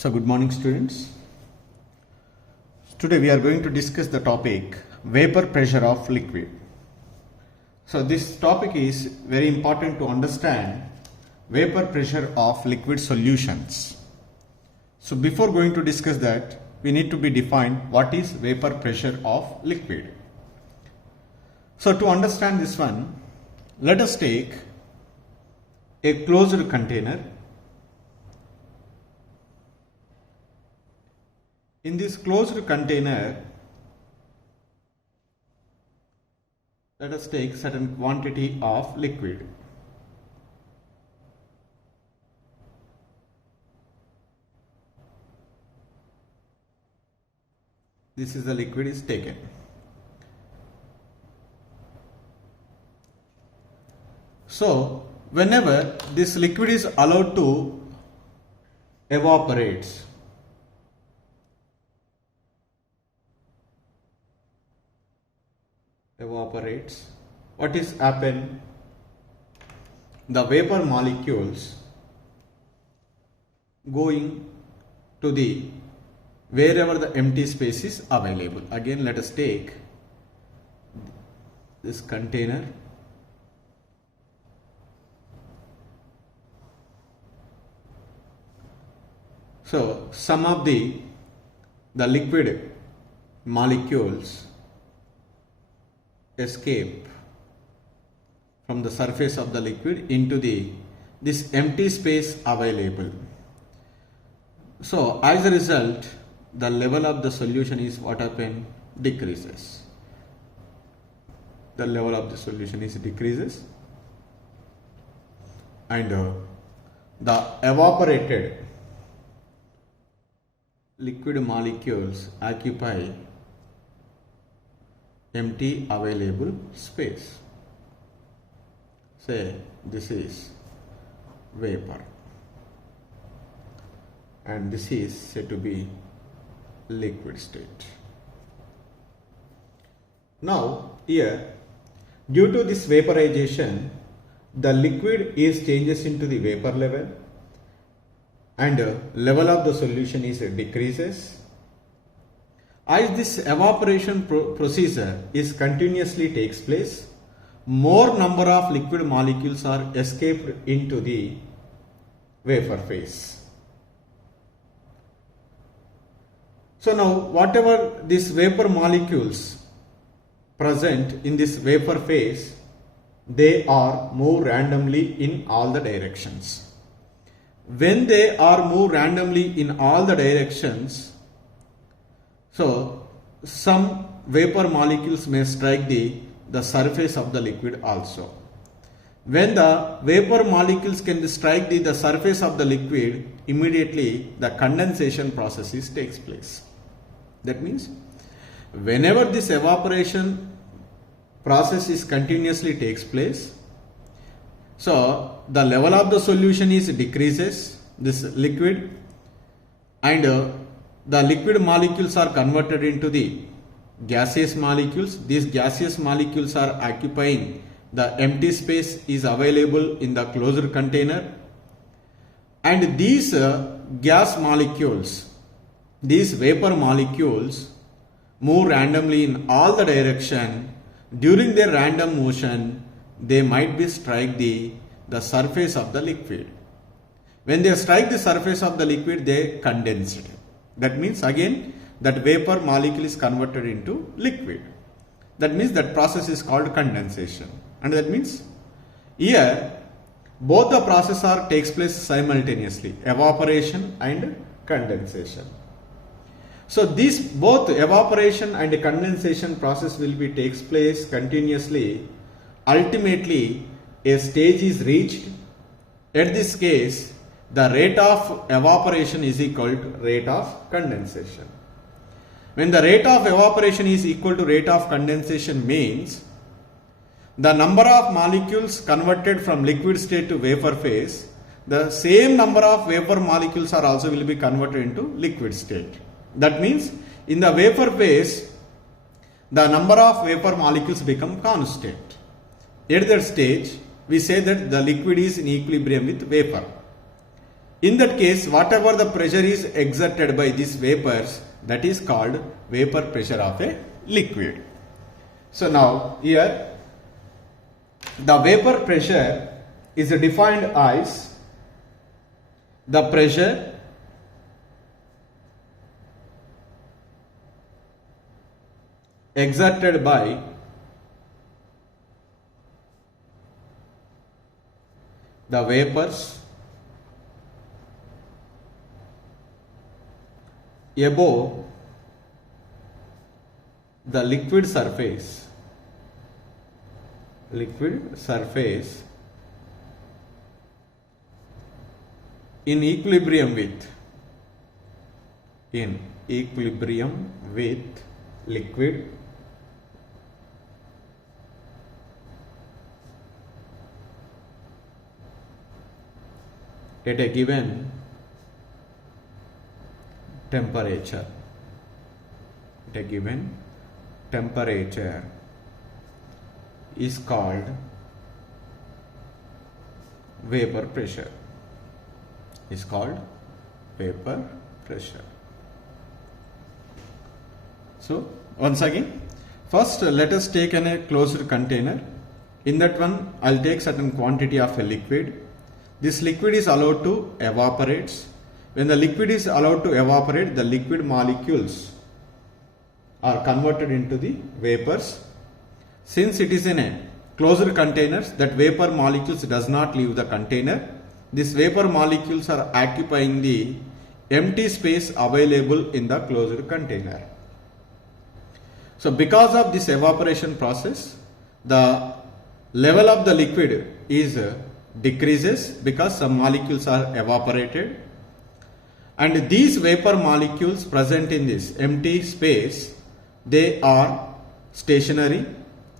So good morning students. Today we are going to discuss the topic vapor pressure of liquid. So this topic is very important to understand vapor pressure of liquid solutions. So before going to discuss that, we need to be defined what is vapor pressure of liquid. So to understand this one, let us take a closed container. In this closed container, let us take certain quantity of liquid. This is the liquid is taken. So, whenever this liquid is allowed to evaporate, what is happen? The vapor molecules going to the wherever the empty space is available. Again, let us take this container. So some of the liquid molecules escape from the surface of the liquid into this empty space available. So as a result, the level of the solution is what happen? Decreases. The level of the solution is decreases, and the evaporated liquid molecules occupy empty available space. Say this is vapor and this is said to be liquid state. Now here, due to this vaporization, the liquid is changes into the vapor level and level of the solution is decreases. As this evaporation procedure is continuously takes place, more number of liquid molecules are escaped into the vapor phase. So now whatever these vapor molecules present in this vapor phase, they are moved randomly in all the directions. When they are moved randomly in all the directions, so some vapor molecules may strike the surface of the liquid also. When the vapor molecules can strike the surface of the liquid, immediately the condensation process takes place. That means whenever this evaporation process is continuously takes place, so the level of the solution is decreases, this liquid, and the liquid molecules are converted into the gaseous molecules. These gaseous molecules are occupying the empty space is available in the closed container, and these gas molecules, these vapor molecules move randomly in all the direction. During their random motion, they might be strike the surface of the liquid. When they strike the surface of the liquid, they condense it. That means again that vapor molecule is converted into liquid. That means that process is called condensation. And that means here both the process takes place simultaneously, evaporation and condensation. So these both evaporation and condensation process will be takes place continuously. Ultimately a stage is reached. At this case, the rate of evaporation is equal to rate of condensation. When the rate of evaporation is equal to rate of condensation means the number of molecules converted from liquid state to vapor phase, the same number of vapor molecules are also will be converted into liquid state. That means in the vapor phase, the number of vapor molecules become constant. At that stage, we say that the liquid is in equilibrium with vapor. In that case, whatever the pressure is exerted by these vapors, that is called vapor pressure of a liquid. So now here the vapor pressure is defined as the pressure exerted by the vapors above the liquid surface in equilibrium with liquid at a given temperature. Is called vapor pressure. So once again, first let us take a closed container. In that one, I'll take certain quantity of a liquid. This liquid is allowed to evaporate. When the liquid is allowed to evaporate, the liquid molecules are converted into the vapors. Since it is in a closed container, that vapor molecules does not leave the container. These vapor molecules are occupying the empty space available in the closed container. So because of this evaporation process, the level of the liquid is decreases because some molecules are evaporated, and these vapor molecules present in this empty space, they are stationary.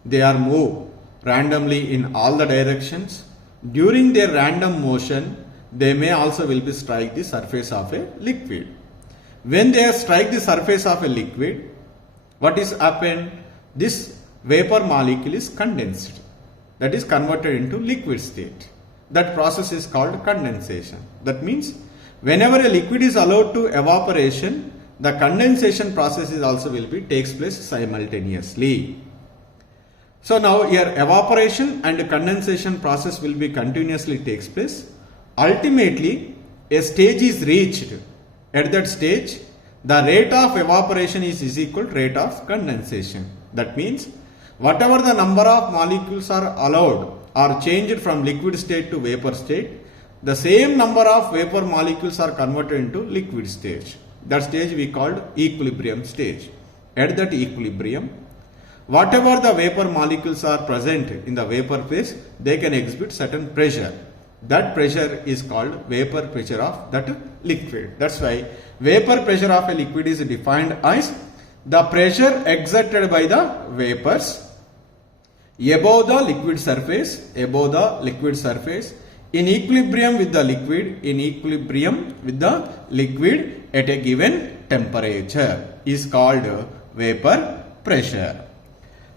They are moved randomly in all the directions. During their random motion, they may also will be strike the surface of a liquid. When they strike the surface of a liquid, what is happened? This vapor molecule is condensed, that is converted into liquid state. That process is called condensation. That means whenever a liquid is allowed to evaporation, the condensation process is also will be takes place simultaneously. So now here evaporation and condensation process will be continuously takes place. Ultimately, a stage is reached. At that stage, the rate of evaporation is equal to rate of condensation. That means whatever the number of molecules are allowed or changed from liquid state to vapor state, the same number of vapor molecules are converted into liquid stage. That stage we called equilibrium stage. At that equilibrium, whatever the vapor molecules are present in the vapor phase, they can exhibit certain pressure. That pressure is called vapor pressure of that liquid. That's why vapor pressure of a liquid is defined as the pressure exerted by the vapors above the liquid surface, in equilibrium with the liquid, at a given temperature is called vapor pressure.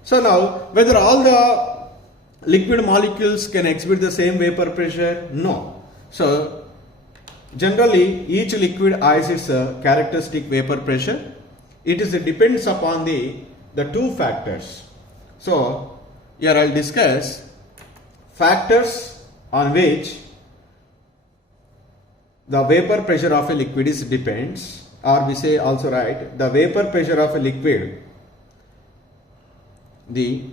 So now, whether all the liquid molecules can exhibit the same vapor pressure? No. So generally each liquid has its characteristic vapor pressure. It depends upon the two factors. So here I will discuss factors on which the vapor pressure of a liquid is depends, or we say also right, the vapor pressure of a liquid, the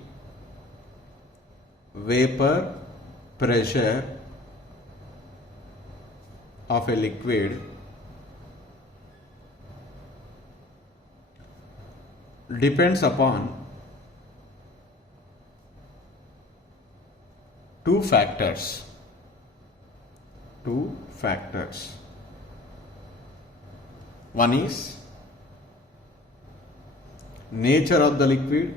vapor pressure of a liquid depends upon two factors. One is nature of the liquid,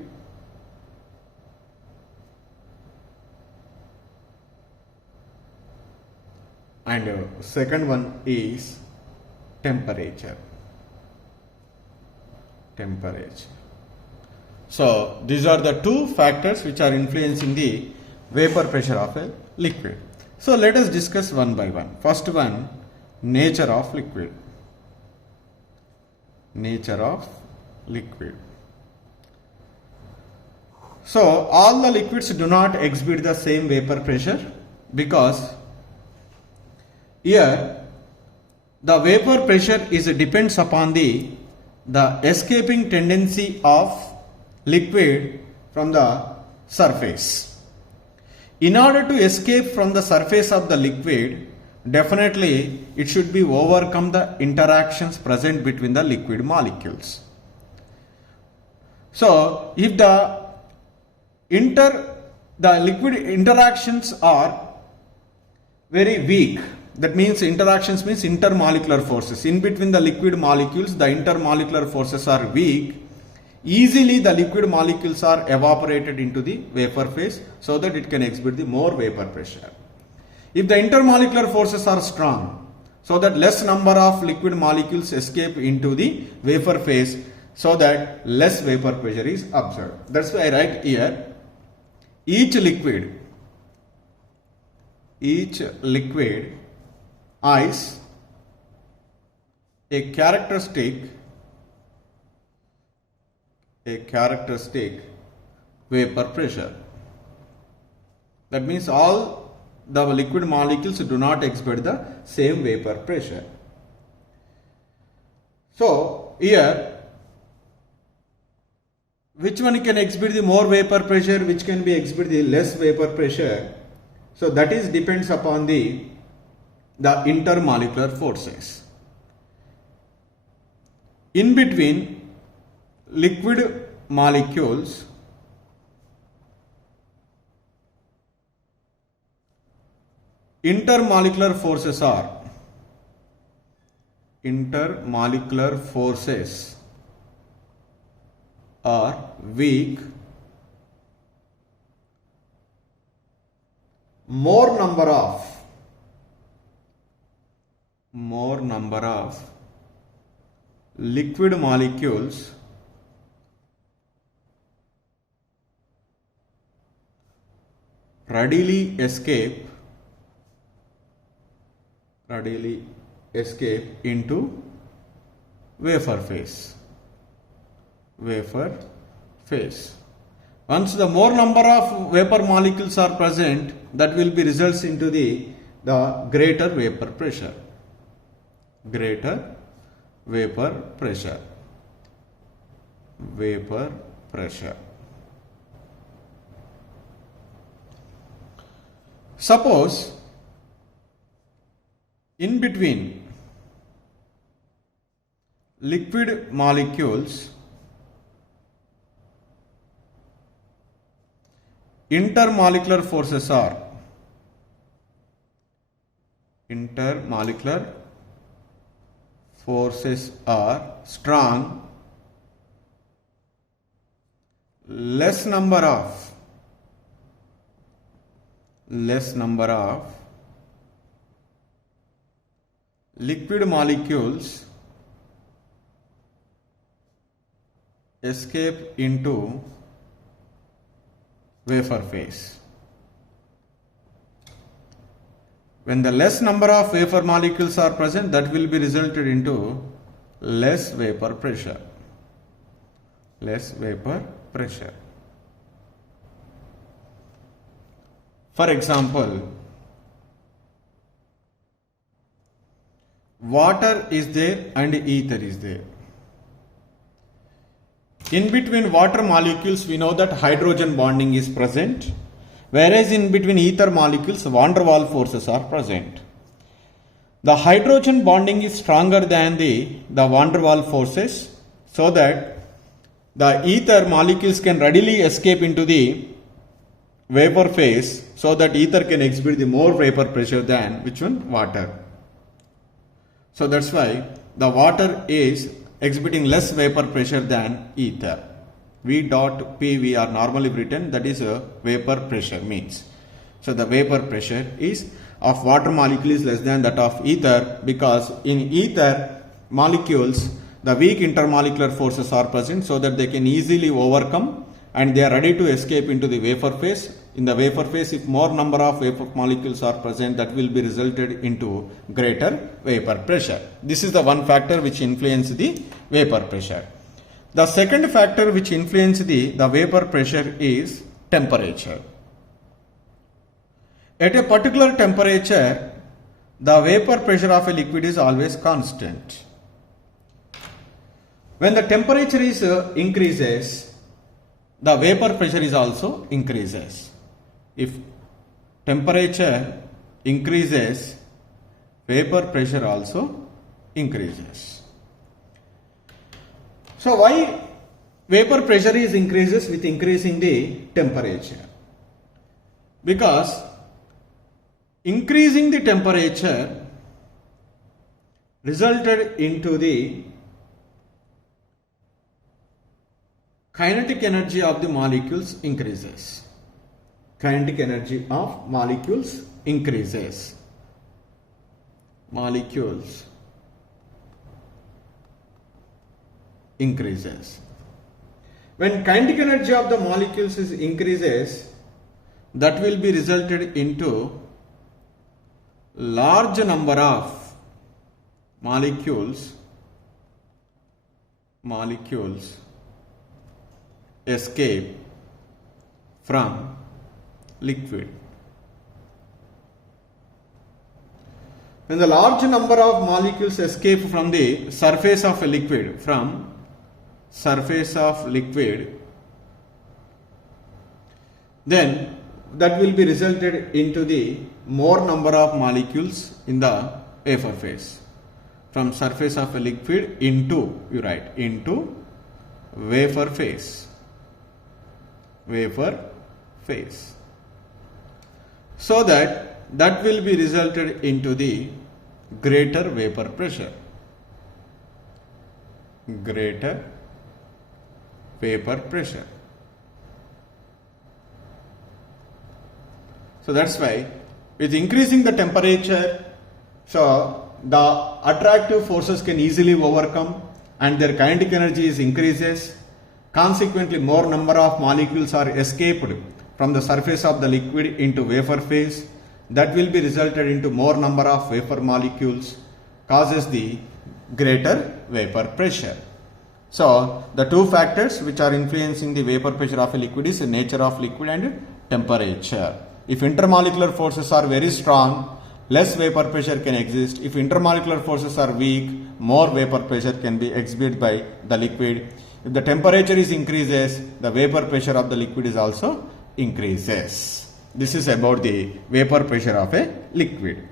and second one is temperature. So these are the two factors which are influencing the vapor pressure of a liquid. So let us discuss one by one. First one, nature of liquid. Nature of liquid. So all the liquids do not exhibit the same vapor pressure, because here the vapor pressure depends upon the escaping tendency of liquid from the surface. In order to escape from the surface of the liquid, definitely it should be overcome the interactions present between the liquid molecules. So if the liquid interactions are very weak, that means interactions means intermolecular forces. In between the liquid molecules, the intermolecular forces are weak. Easily the liquid molecules are evaporated into the vapor phase, so that it can exhibit the more vapor pressure. If the intermolecular forces are strong, so that less number of liquid molecules escape into the vapor phase, so that less vapor pressure is observed. That's why I write here, each liquid has a characteristic vapor pressure. That means all the liquid molecules do not exhibit the same vapor pressure. So here, which one can exhibit the more vapor pressure, which can be exhibit the less vapor pressure? So that is depends upon the intermolecular forces. In between liquid molecules, intermolecular forces are weak. More number of liquid molecules readily escape into vapor phase. Once the more number of vapor molecules are present, that will be results into the greater vapor pressure. Suppose in between liquid molecules, intermolecular forces are strong. Less number of liquid molecules escape into vapor phase. When the less number of vapor molecules are present, that will be resulted into less vapor pressure. For example, water is there and ether is there. In between water molecules, we know that hydrogen bonding is present, whereas in between ether molecules, van der Waals forces are present. The hydrogen bonding is stronger than the van der Waals forces, so that the ether molecules can readily escape into the vapor phase, so that ether can exhibit the more vapor pressure than which one? Water. So that's why the water is exhibiting less vapor pressure than ether. V dot PV are normally written, that is a vapor pressure means. So the vapor pressure is of water molecule is less than that of ether, because in ether molecules the weak intermolecular forces are present, so that they can easily overcome and they are ready to escape into the vapor phase, in the vapor phase, if more number of vapor molecules are present, that will be resulted into greater vapor pressure. This is the one factor which influences the vapor pressure. The second factor which influences the vapor pressure is temperature. At a particular temperature, the vapor pressure of a liquid is always constant. When the temperature is increases, the vapor pressure is also increases. If temperature increases, vapor pressure also increases. So why vapor pressure is increases with increasing the temperature? Because increasing the temperature resulted into the kinetic energy of the molecules increases. Kinetic energy of molecules increases. Molecules increases. When kinetic energy of the molecules is increases, that will be resulted into large number of molecules escape from liquid. When the large number of molecules escape from the surface of a liquid, then that will be resulted into the more number of molecules in the vapor phase. From surface of a liquid into vapor phase. So that will be resulted into the greater vapor pressure. So that's why with increasing the temperature, so the attractive forces can easily overcome and their kinetic energy is increases. Consequently, more number of molecules are escaped from the surface of the liquid into vapor phase. That will be resulted into more number of vapor molecules, causes the greater vapor pressure. So the two factors which are influencing the vapor pressure of a liquid is the nature of liquid and temperature. If intermolecular forces are very strong, less vapor pressure can exist. If intermolecular forces are weak, more vapor pressure can be exhibited by the liquid. If the temperature is increases, the vapor pressure of the liquid is also increases. This is about the vapor pressure of a liquid.